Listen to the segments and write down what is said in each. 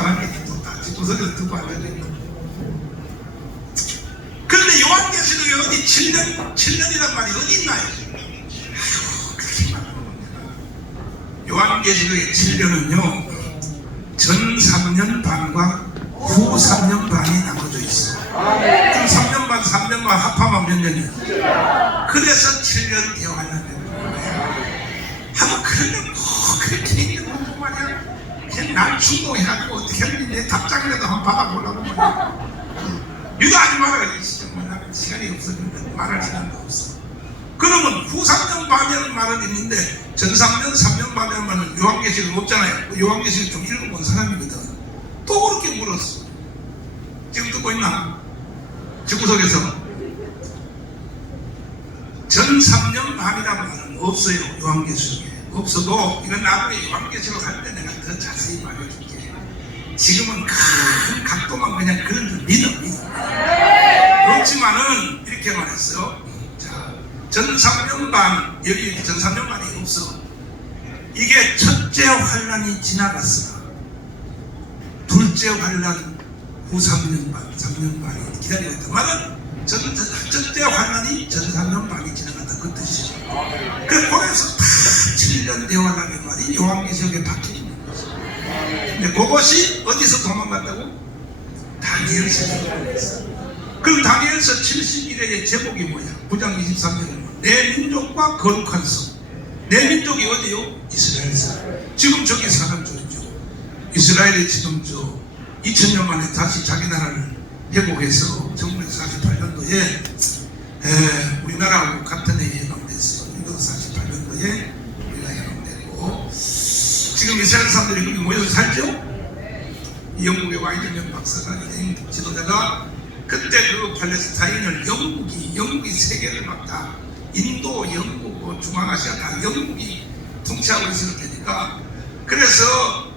잘한 게다 집구석에서 듣고 알려줘요. 그런데 요한계시록에 어디 7년, 7년이란 말이 어디 있나요? 요한계시록의 7년은요, 전 3년 반과 후 3년 반이 나눠져 있어요. 그럼 3년 반, 3년 반 합하면 몇 년이에요? 그래서 7년 대화하는 거예요. 하고 그러면 뭐 그렇게. 충동해가지고 어떻게 하는지 내 답장이라도 한번 받아보려고 말이야. 유다하지 말아야 지 진짜 뭐나 시간이 없었는데 말할 시간도 없어. 그러면 후 3년 반이라는 말은 있는데 전 3년, 3년 반이라는 말은 요한계시록 없잖아요. 요한계시록 좀 읽어본 사람이거든. 또 그렇게 물었어. 지금 듣고 있나? 집구석에서 전 3년 반이라는 말은 없어요. 요한계시록에. 없어도 이건 나중에 요한계시록 할때 내가 더 자세히 말해줄게. 지금은 큰 각도만 그냥 그런 줄 믿어. 그렇지만은 이렇게 말했어요. 자, 전 3년 반, 여기 전 3년 반이 없어. 이게 첫째 환란이 지나갔으나 둘째 환란 후 3년 반, 3년 반이 기다리고 있다. 말은 전, 첫째 환란이 전 3년 반이 지나갔다. 그 뜻이죠. 그 거기서 다 7년 대환란의 말이 요한계시록에 박혀 있는 거죠. 근데 그것이 어디서 도망갔다고? 다니엘서 그럼 다니엘서 71회의 제목이 뭐야? 9장 23절에 내 민족과 거룩한 성. 내 민족이 어디요? 이스라엘서. 지금 저기 사는 쪽이죠. 이스라엘이 지금 저 2000년 만에 다시 자기 나라를 회복해서 1948년도에 에, 우리나라하고 같은 해에 해방됐어. 우리도 48년도에 우리가 해방되고 지금 이스라엘 사람들이 거기 모여서 살죠? 영국의 와이드면 박사가 여행 지도자가 그때 그 팔레스타인을 영국이 영국이 세계를 막 다. 인도, 영국, 뭐 중앙아시아 다 영국이 통치하고 있을 테니까. 그래서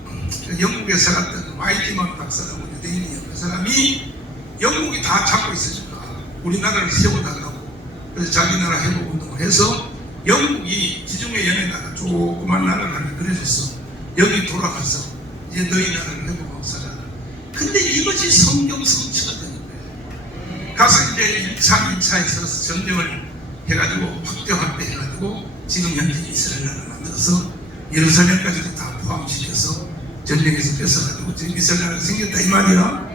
그 영국에 살았던 와이드만 박사라고 유대인이요 그 사람이 영국이 다 잡고 있으니까 우리나라를 세워달라고. 그래서 자기 나라 회복 운동을 해서 영국이 지중해 연해 나라 조그만 나라를 하나 그래줬어 여기 돌아가서 이제 너희 나라를 회복하고 살아 근데 이것이 성경 성취가 되는 거예요. 가서 이제 1차, 2차에서 전쟁을 해가지고 확대 확대 해가지고 지금 현재 이스라엘 나라를 만들어서 예루살렘까지도 다 포함시켜서 전쟁에서 뺏어가지고 지금 이스라엘 나라가 생겼다 이 말이야.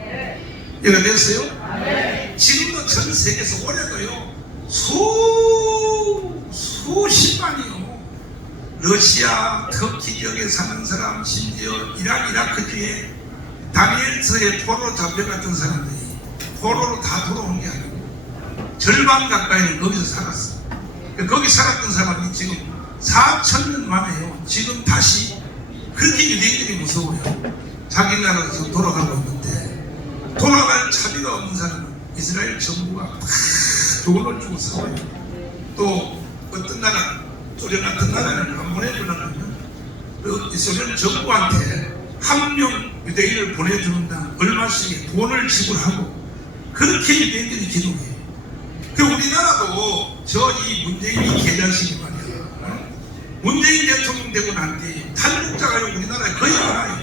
이해가 됐어요? 지금도 전 세계에서 올해도요 수 수십만이요 러시아, 터키 지역에 사는 사람 심지어 이란, 이라크 뒤에 다니엘서에 포로 잡혀갔던 사람들이 포로로 다 돌아온 게 아니고 절반 가까이는 거기서 살았어. 그러니까 거기 살았던 사람이 지금 4천 년 만에요. 지금 다시 그렇게 유대인들이 무서워요. 자기 나라에서 돌아가고 있는데 돌아갈 차비가 없는 사람은 이스라엘 정부가 다 돈을 주고 싸워요. 또 어떤 나라, 소련 같은 나라는 안 보내주려면 그 이스라엘 정부한테 한 명 유대인을 보내주는다 얼마씩 돈을 지불하고 그렇게 유대인들이 기도해요. 그 우리나라도 저 이 문재인이 개자식이 말이야. 어? 문재인 대통령 되고 난 뒤에 탈북자가 우리나라에 거의 많아요.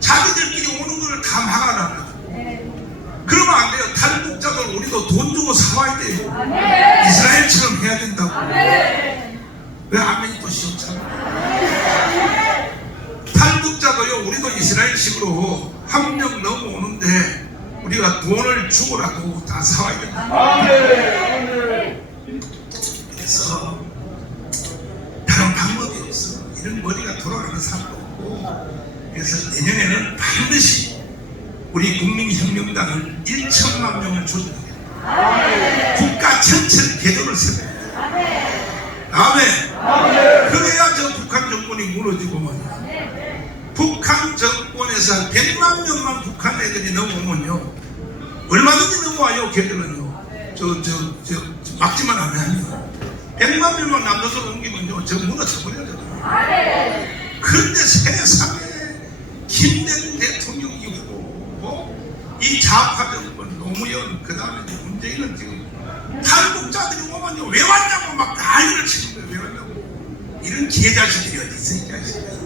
자기들끼리 오는 걸다 막아놔. 그러면 안 돼요. 탈북자들 우리도 돈 주고 사와야 돼요. 이스라엘처럼 해야 된다고. 왜 아멘이 또 시원찮아? 탈북자도요, 우리도 이스라엘식으로 한 명 넘어오는데 우리가 돈을 주고라도 다 사와야 된다. 그래서 다른 방법이 없어. 이런 머리가 돌아가는 사람도 없고. 그래서 내년에는 반드시 우리 국민혁명당을 1천만 명을 조직해요. 국가 전체를 개도를 세워야 돼요. 아멘. 그래야 저 북한 정권이 무너지고 말이야. 북한 정권에서 한 100만 명만 북한 애들이 넘어오면요. 얼마든지 넘어와요, 걔들은요. 저, 저, 저, 저 막지만 안 하면. 100만 명만 남겨서 옮기면요. 저 무너져 버려야 돼요. 그런데 세상에 김대중 대통령 이후로 뭐? 이 좌파 정권 노무현 그 다음에 문재인은 지금 탈북자들이 오면요 왜 왔냐고 막 난리를 왔냐고 이런 기회자식들이 어디 있어 이 자식이